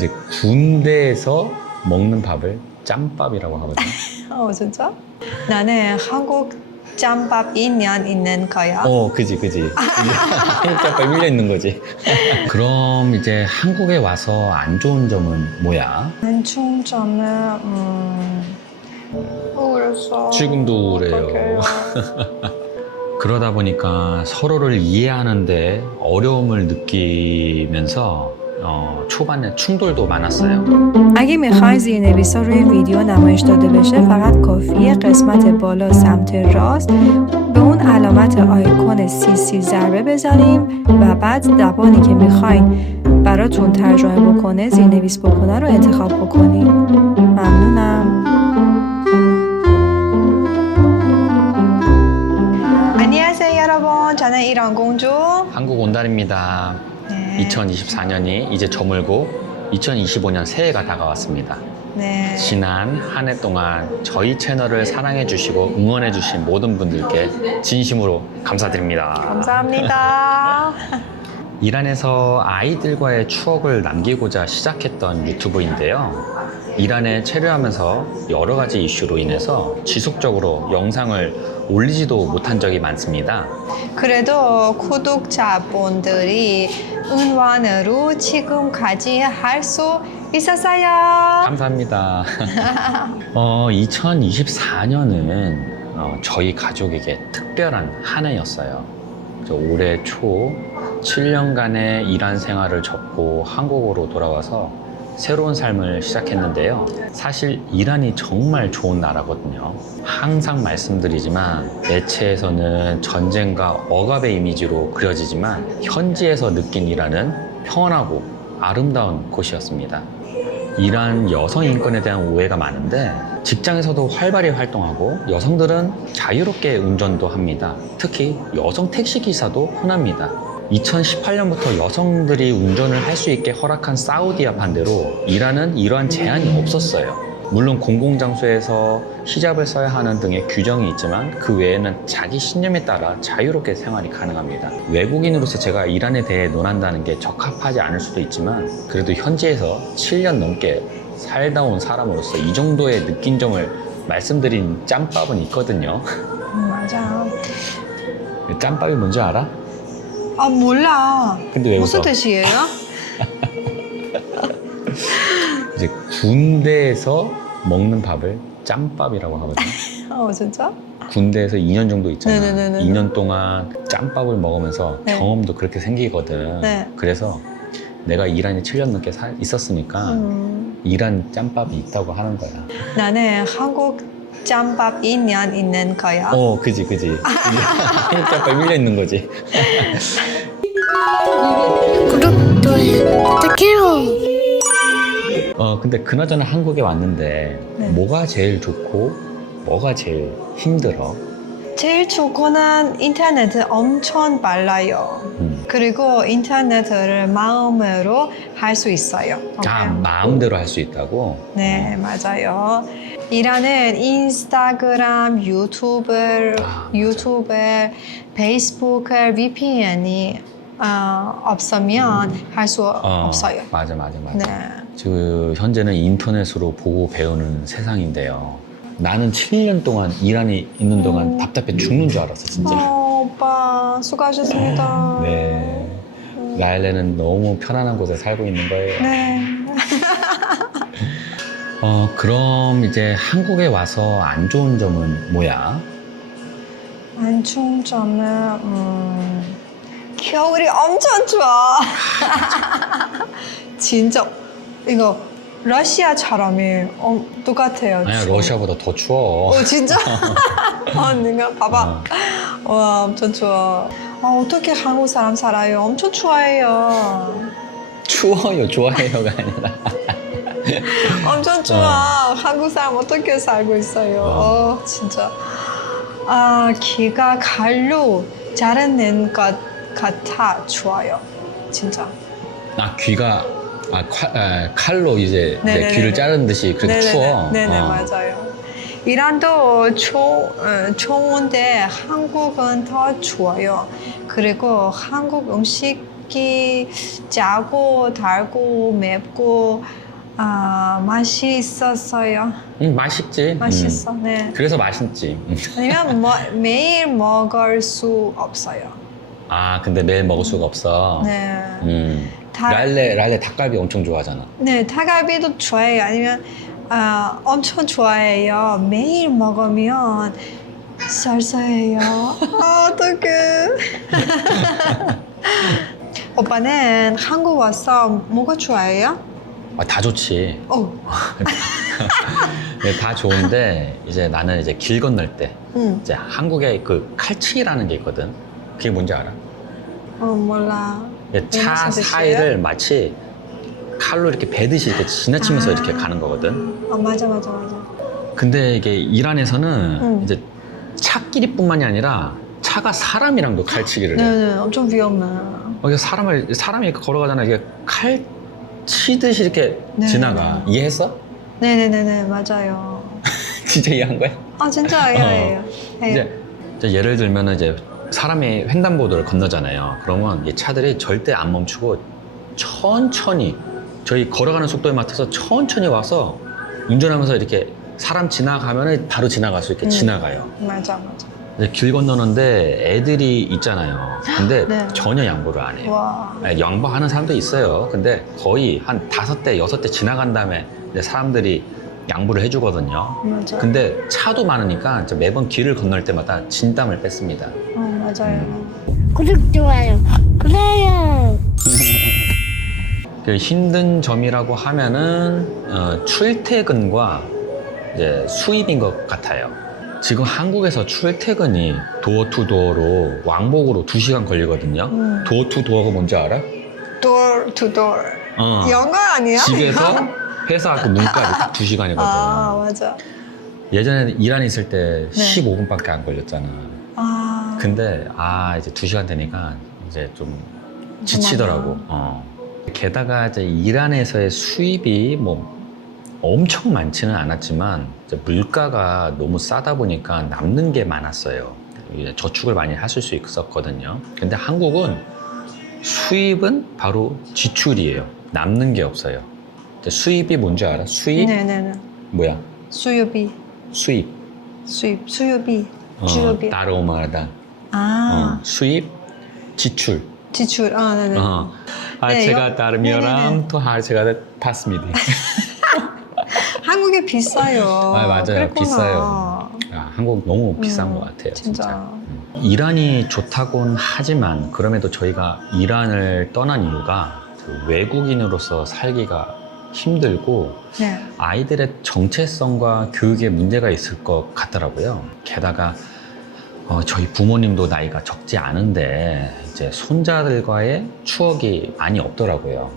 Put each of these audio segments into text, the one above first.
이제 군대에서 먹는 밥을 짬밥이라고 하거든요. 진짜? 나는 한국 짬밥 2년 있는 거야. 그지. 한국 짬밥이 밀려 있는 거지. 그럼 이제 한국에 와서 안 좋은 점은 뭐야? 안 좋은 점은 그래서 지금도 그래요. 어떡해요. 그러다 보니까 서로를 이해하는데 어려움을 느끼면서 초반에 충돌도 많았어요. اگه میخواین زیرنویسا روی ویدیو نمایش داده بشه فقط کافیه قسمت بالا سمت راست به اون علامت آیکون سی ضربه بزنیم و بعد زبانی که میخواین براتون ترجمه بکنه زیرنویس بکنه رو انتخاب بکنیم. ممنونم. 안녕하세요 여러분. 저는 이런 공주. 한국 온달입니다. 네. 2024년이 이제 저물고 2025년 새해가 다가왔습니다. 네. 지난 한 해 동안 저희 채널을 사랑해 주시고 응원해 주신 모든 분들께 진심으로 감사드립니다. 감사합니다. 이란에서 아이들과의 추억을 남기고자 시작했던 유튜브인데요. 이란에 체류하면서 여러 가지 이슈로 인해서 지속적으로 영상을 올리지도 못한 적이 많습니다. 그래도 구독자분들이 응원으로 지금까지 할 수 있었어요. 감사합니다. 2024년은 저희 가족에게 특별한 한 해였어요. 올해 초 7년간의 이란 생활을 접고 한국으로 돌아와서 새로운 삶을 시작했는데요. 사실 이란이 정말 좋은 나라거든요. 항상 말씀드리지만 매체에서는 전쟁과 억압의 이미지로 그려지지만 현지에서 느낀 이란은 평온하고 아름다운 곳이었습니다. 이란 여성 인권에 대한 오해가 많은데 직장에서도 활발히 활동하고 여성들은 자유롭게 운전도 합니다. 특히 여성 택시기사도 흔합니다. 2018년부터 여성들이 운전을 할 수 있게 허락한 사우디와 반대로 이란은 이러한 제한이 없었어요. 물론 공공장소에서 히잡을 써야 하는 등의 규정이 있지만 그 외에는 자기 신념에 따라 자유롭게 생활이 가능합니다. 외국인으로서 제가 이란에 대해 논한다는 게 적합하지 않을 수도 있지만 그래도 현지에서 7년 넘게 살다 온 사람으로서 이 정도의 느낀 점을 말씀드린 짬밥은 있거든요. 맞아. 짬밥이 뭔지 알아? 몰라. 근데 왜 무슨 웃어? 뜻이에요? 이제 군대에서 먹는 밥을 짬밥이라고 하거든요. 진짜? 군대에서 2년 정도 있잖아. 네네네네. 2년 동안 짬밥을 먹으면서 네. 경험도 그렇게 생기거든. 네. 그래서 내가 이란에 7년 넘게 있었으니까 이란 짬밥이 있다고 하는 거야. 나는 한국 짬밥 2년 있는 거야. 그지. 한국 짬밥이 밀려 있는 거지. 구독도에 부탁해요. 근데 그나저나 한국에 왔는데 네. 뭐가 제일 좋고 뭐가 제일 힘들어? 제일 좋고는 인터넷 엄청 빨라요. 그리고 인터넷을 마음으로 할 수 있어요. 오케이? 마음대로 할 수 있다고? 네, 맞아요. 이란은 인스타그램, 유튜브, 페이스북, VPN이 없으면 할 수 없어요. 맞아. 네. 지금 현재는 인터넷으로 보고 배우는 세상인데요. 나는 7년 동안 이란에 있는 동안 답답해 죽는 줄 알았어, 진짜. 오빠 수고하셨습니다. 네. 라일레는 너무 편안한 곳에 살고 있는 거예요. 네. 그럼 이제 한국에 와서 안 좋은 점은 뭐야? 안 좋은 점은 겨울이 엄청 추워. 진짜 이거 러시아처럼이 똑같아요. 아니야, 추워. 러시아보다 더 추워. 진짜? 내가 봐봐. 와 엄청 추워. 어떻게 한국 사람 살아요? 엄청 추워해요. 추워요, 좋아해요가 아니라. 엄청 추워. 한국 사람 어떻게 살고 있어요? 진짜. 귀가 칼로 자르는 것 같아 추워요. 진짜. 귀가 칼로 이제 내 네네네. 귀를 자르는 듯이 그렇게 네네네. 추워. 네네 맞아요. 이란도 좋은데 한국은 더 추워요. 그리고 한국 음식 음식이 짜고 달고 맵고 맛이 있었어요. 맛있지. 맛있어. 네. 그래서 맛있지. 아니면 매일 먹을 수 없어요. 아, 근데 매일 먹을 수가 없어. 네. 다- 랄레 닭갈비 엄청 좋아하잖아. 네, 닭갈비도 좋아해요. 아니면 엄청 좋아해요. 매일 먹으면 쌀쌀해요. 어떡해. 오빠는 한국 와서 뭐가 좋아해요? 다 좋지. 오, 네, 다 좋은데 이제 나는 이제 길 건널 때 이제 한국에 그 칼치기라는 게 있거든. 그게 뭔지 알아? 몰라. 이게 차 무슨 뜻이에요? 사이를 마치 칼로 이렇게 베듯이 이렇게 지나치면서 이렇게 가는 거거든. 맞아. 근데 이게 이란에서는 응. 이제 차끼리뿐만이 아니라 차가 사람이랑도 칼치기를 해. 네, 엄청 위험해. 이게 사람이 이렇게 걸어가잖아. 이게 칼 치듯이 이렇게 네. 지나가. 이해했어? 네네네네, 맞아요. 진짜 이해한 거야? 진짜 해요. 이제 예를 들면 이제 사람이 횡단보도를 건너잖아요. 그러면 이 차들이 절대 안 멈추고 천천히 저희 걸어가는 속도에 맞춰서 천천히 와서 운전하면서 이렇게 사람 지나가면 바로 지나갈 수 있게 지나가요. 맞아. 이제 길 건너는데 애들이 있잖아요. 근데 네. 전혀 양보를 안 해요. 와. 양보하는 사람도 있어요. 근데 거의 한 5대, 6대 지나간 다음에 이제 사람들이 양보를 해주거든요. 맞아. 근데 차도 많으니까 이제 매번 길을 건널 때마다 진땀을 뺐습니다. 맞아요. 구독, 좋아요. 그래요. 그 힘든 점이라고 하면은 출퇴근과 이제 수입인 것 같아요. 지금 한국에서 출퇴근이 도어 투 도어로 왕복으로 2시간 걸리거든요. 도어 투 도어가 뭔지 알아? Door to door. 어. 영어 아니야? 집에서 회사 그 문까지 딱 2시간이거든. 맞아. 예전에 이란에 있을 때 네. 15분밖에 안 걸렸잖아. 근데 이제 2시간 되니까 이제 좀 지치더라고. 게다가 이제 이란에서의 수입이 뭐 엄청 많지는 않았지만 이제 물가가 너무 싸다 보니까 남는 게 많았어요. 이제 저축을 많이 하실 수 있었거든요. 근데 한국은 수입은 바로 지출이에요. 남는 게 없어요. 이제 수입이 뭔지 알아? 수입? 네네네. 뭐야? 수요비. 수입. 수요비. 주요비. 따로 말하다. 수입, 지출. 지출. 네네. 네, 제가 따르면 네네네. 또 제가 봤습니다. 한국에 비싸요. 맞아요. 그랬구나. 비싸요. 한국 너무 비싼 것 같아요. 진짜. 이란이 좋다곤 하지만 그럼에도 저희가 이란을 떠난 이유가 그 외국인으로서 살기가 힘들고 네. 아이들의 정체성과 교육에 문제가 있을 것 같더라고요. 게다가 저희 부모님도 나이가 적지 않은데 이제 손자들과의 추억이 많이 없더라고요.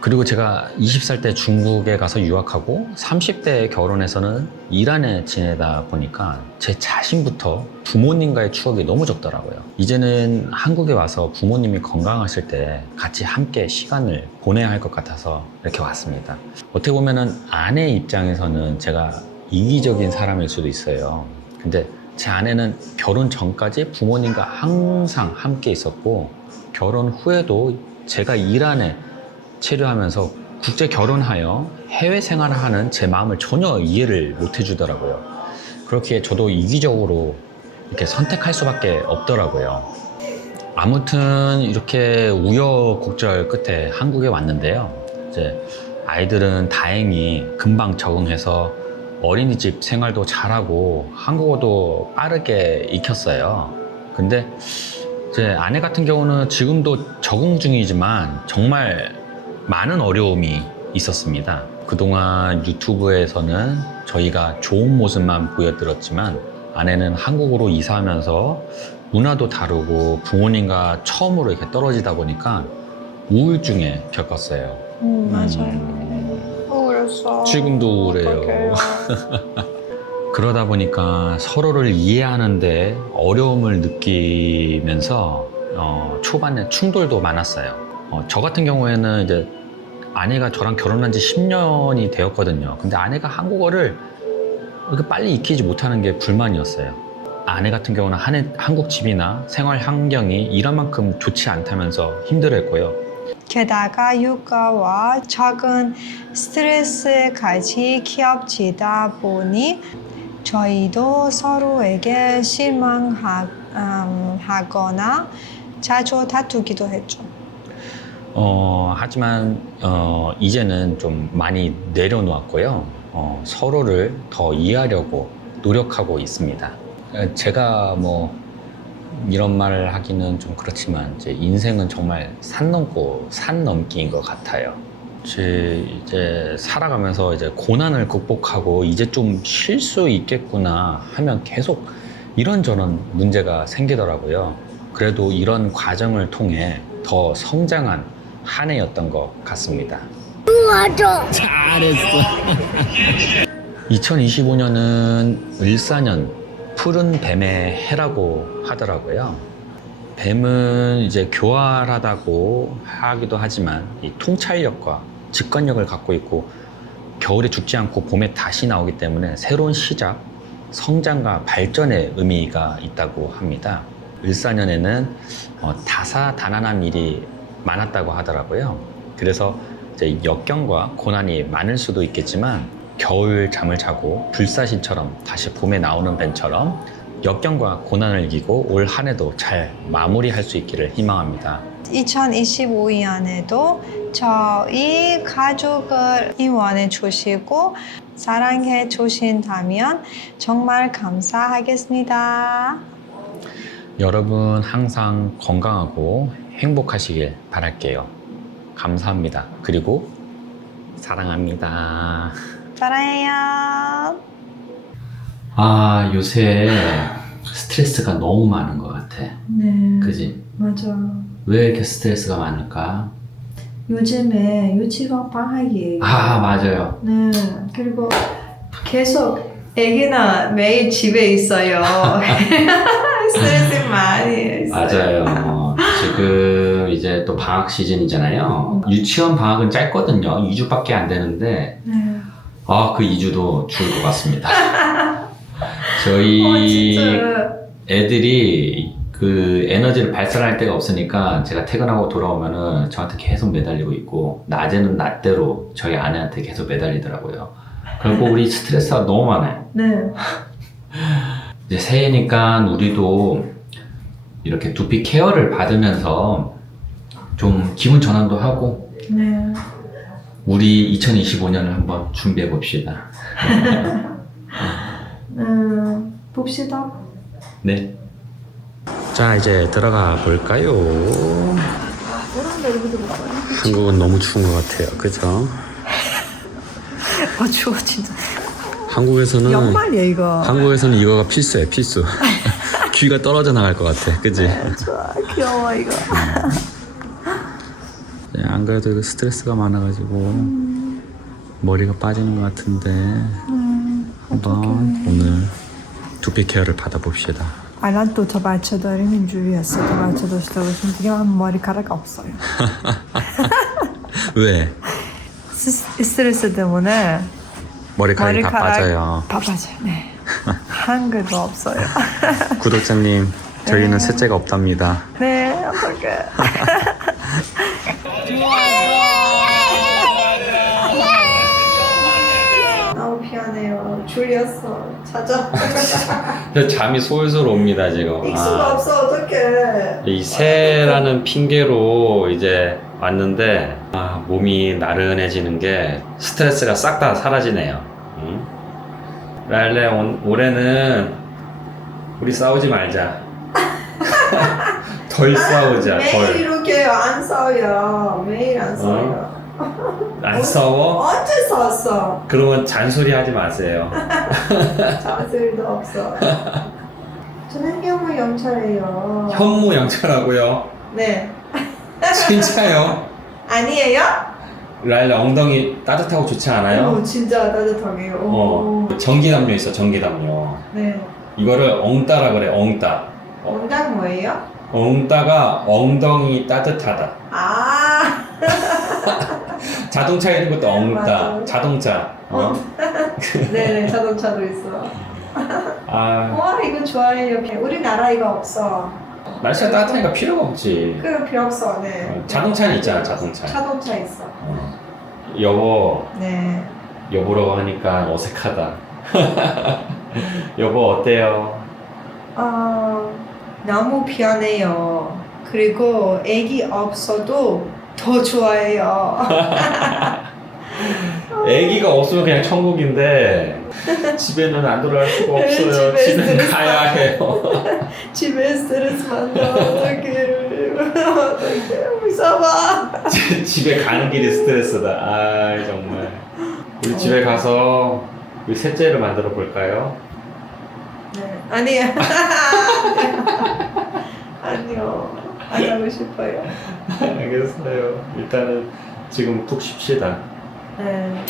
그리고 제가 20살 때 중국에 가서 유학하고 30대에 결혼해서는 이란에 지내다 보니까 제 자신부터 부모님과의 추억이 너무 적더라고요. 이제는 한국에 와서 부모님이 건강하실 때 같이 함께 시간을 보내야 할 것 같아서 이렇게 왔습니다. 어떻게 보면은 아내 입장에서는 제가 이기적인 사람일 수도 있어요. 근데 제 아내는 결혼 전까지 부모님과 항상 함께 있었고 결혼 후에도 제가 이란에 체류하면서 국제 결혼하여 해외 생활을 하는 제 마음을 전혀 이해를 못 해주더라고요. 그렇게 저도 이기적으로 이렇게 선택할 수밖에 없더라고요. 아무튼 이렇게 우여곡절 끝에 한국에 왔는데요. 이제 아이들은 다행히 금방 적응해서 어린이집 생활도 잘하고 한국어도 빠르게 익혔어요. 근데 제 아내 같은 경우는 지금도 적응 중이지만 정말 많은 어려움이 있었습니다. 그동안 유튜브에서는 저희가 좋은 모습만 보여드렸지만 아내는 한국으로 이사하면서 문화도 다르고 부모님과 처음으로 이렇게 떨어지다 보니까 우울증에 겪었어요. 맞아요. 우울했어. 지금도 우울해요. 어떡해요. 그러다 보니까 서로를 이해하는데 어려움을 느끼면서 초반에 충돌도 많았어요. 저 같은 경우에는 이제 아내가 저랑 결혼한 지 10년이 되었거든요. 근데 아내가 한국어를 이렇게 빨리 익히지 못하는 게 불만이었어요. 아내 같은 경우는 한국 집이나 생활 환경이 이런 만큼 좋지 않다면서 힘들어했고요. 게다가 육아와 작은 스트레스까지 겹치다 보니 저희도 서로에게 실망하거나 자주 다투기도 했죠. 하지만 이제는 좀 많이 내려놓았고요. 서로를 더 이해하려고 노력하고 있습니다. 제가 뭐 이런 말을 하기는 좀 그렇지만 이제 인생은 정말 산 넘고 산 넘기인 것 같아요. 이제 살아가면서 이제 고난을 극복하고 이제 좀 쉴 수 있겠구나 하면 계속 이런저런 문제가 생기더라고요. 그래도 이런 과정을 통해 더 성장한 한 해였던 것 같습니다. 맞아. 2025년은 을사년 푸른 뱀의 해라고 하더라고요. 뱀은 이제 교활하다고 하기도 하지만 이 통찰력과 직관력을 갖고 있고 겨울에 죽지 않고 봄에 다시 나오기 때문에 새로운 시작, 성장과 발전의 의미가 있다고 합니다. 을사년에는 다사다난한 일이 많았다고 하더라고요. 그래서 이제 역경과 고난이 많을 수도 있겠지만 겨울 잠을 자고 불사신처럼 다시 봄에 나오는 뱀처럼 역경과 고난을 이기고 올 한 해도 잘 마무리할 수 있기를 희망합니다. 2025년에도 저희 가족을 응원해 주시고 사랑해 주신다면 정말 감사하겠습니다. 여러분 항상 건강하고 행복하시길 바랄게요. 감사합니다. 그리고 사랑합니다. 사랑해요. 요새 스트레스가 너무 많은 것 같아. 네, 그지? 맞아. 왜 이렇게 스트레스가 많을까? 요즘에 유치원 방학이에요. 맞아요. 네, 그리고 계속 애기나 매일 집에 있어요. 스트레스 많이 있어요. 맞아요. 지금 이제 또 방학 시즌이잖아요. 유치원 방학은 짧거든요. 2주밖에 안 되는데 네. 그 2주도 죽을 것 같습니다. 저희 진짜. 애들이 그 에너지를 발산할 데가 없으니까 제가 퇴근하고 돌아오면은 저한테 계속 매달리고 있고 낮에는 낮대로 저희 아내한테 계속 매달리더라고요. 그리고 우리 스트레스가 너무 많아요. 네. 이제 새해니까 우리도 이렇게 두피 케어를 받으면서 좀 기분 전환도 하고 네. 우리 2025년을 한번 준비해 봅시다. 봅시다. 네. 자, 이제 들어가 볼까요? 한국은 너무 추운 것 같아요. 그죠? 추워 진짜. 한국에서는 연말이야 이거. 한국에서는 이거가 필수예요, 필수. 귀가 떨어져 나갈 것 같아, 그지? 좋아, 귀여워 이거. 네, 안 그래도 스트레스가 많아가지고 머리가 빠지는 것 같은데 한번 오늘 두피 케어를 받아봅시다. الان دوتا بچه داریم اینجوری هست. دوتا بچه داشته باشیم دیگه من 머리카락 없어요. 왜? 스트레스 때문에 머리카락이 다 빠져요. 다 빠져요. 네. 한 개도 없어요. 구독자님, 저희는 셋째가 없답니다. 네, 어떡해. 너무 미안해요. 졸렸어. 자자. 잠이 솔솔 옵니다, 지금. 익수가 없어. 어떡해. 이 새라는 핑계로 이제 왔는데 몸이 나른해지는 게 스트레스가 싹 다 사라지네요. 응? 랄레 올해는 우리 싸우지 말자. 덜 싸우자. 매일 덜. 이렇게 안 싸워요. 매일 안 싸워요. 안 싸워? 언제 싸웠어? 그러면 잔소리 하지 마세요. 자질도 없어. 저는 현무 영철이에요. 현무 영철하고요. 네. 진짜요? 아니에요? 랄레 엉덩이 따뜻하고 좋지 않아요? 진짜 따뜻하게요. 전기담요 있어, 전기담요. 네. 이거를 엉따라 그래, 엉따. 원장 뭐예요? 엉따가 엉덩이 따뜻하다. 아. 자동차 있는 것도 엉따. 맞아요. 자동차. 네네, 자동차도 있어. 아, 와 이거 좋아해요. 우리나라 이거 없어. 날씨가 따뜻하니까 필요가 없지. 그 필요 없어. 네. 자동차는 있잖아, 자동차. 자동차 있어. 여보, 네. 여보라고 하니까 어색하다. 여보 어때요? 너무 편해요. 그리고 애기 없어도 더 좋아해요. 아기가 없으면 그냥 천국인데 집에는 안 돌아갈 수가 없어요. 집에 집에는 스트레스 가야 해요. 집에 스트레스 받나 어떡해. 어떡해. 무서워. 집에 가는 길이 스트레스다. 아 정말. 우리 집에 가서 우리 셋째를 만들어 볼까요? 네. 아니야. 아니요. 안 하고 싶어요. 알겠어요. 일단은 지금 푹 쉽시다. 네.